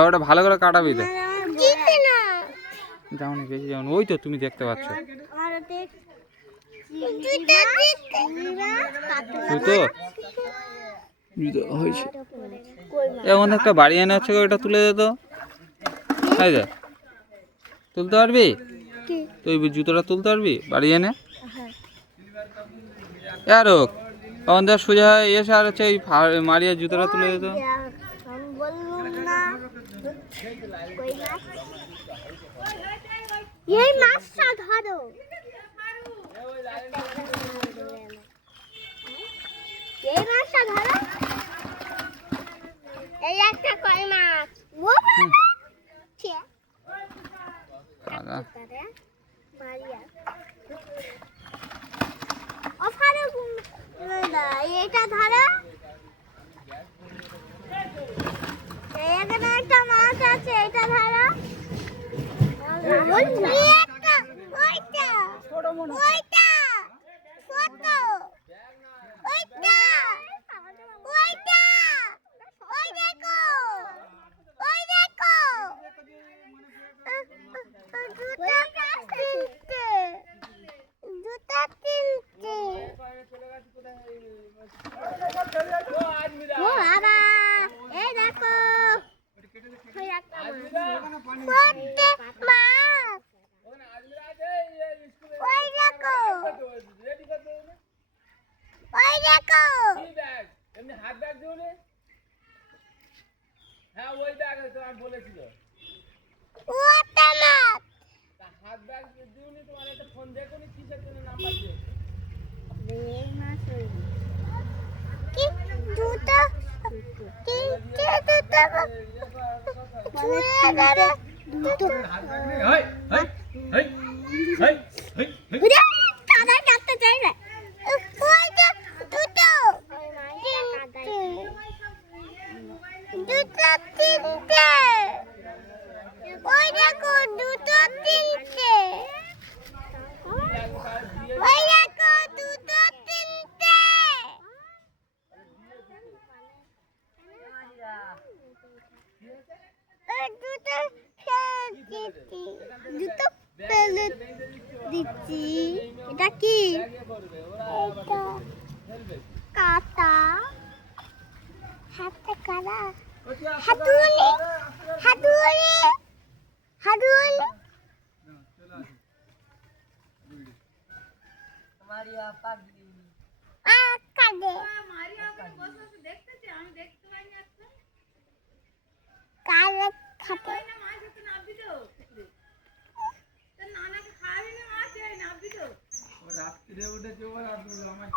ওটা ভালো করে কাটাবি তো যেমন গেছি যেমন ওই তো তুমি দেখতে পাচ্ছ হয়েছে এমন একটা বাড়ি এনে হচ্ছে ওটা তুলে দে তো তাই যে তুলতে পারবি তুই জুতোটা তুলতে পারবি বাড়ি এনে আর তখন দেখ সোজা এসে আর হচ্ছে এই মারিয়া জুতোটা তুলে দিত এই মাছটা ধরো এই মাছটা ধরো এই একটা কই মাছ মারিয়া ওখানে এটা ধরো এখানে একটা মাছ আছে এটা ধরো ওইটা ওইটা ওইটা কত ওইটা ওইটা ওই দেখো ওই দেখো জুতা কিনতে ও বাবা এই দেখো দিচ্ছি এটা কি কাটা হাতে কাটা হাতুড়ি হাতুড়ি হাতুড়ি মারিয়া পাগলি কাটে মারিয়া বসে বসে দেখতেছে আমি দেখতে পাইনি আজকে কালে খাতে না মাছ তো নাবি তো নানাকে খাওয়াবি না মাছ এই নাবি তো রাত্রে উঠে চোর আর আমার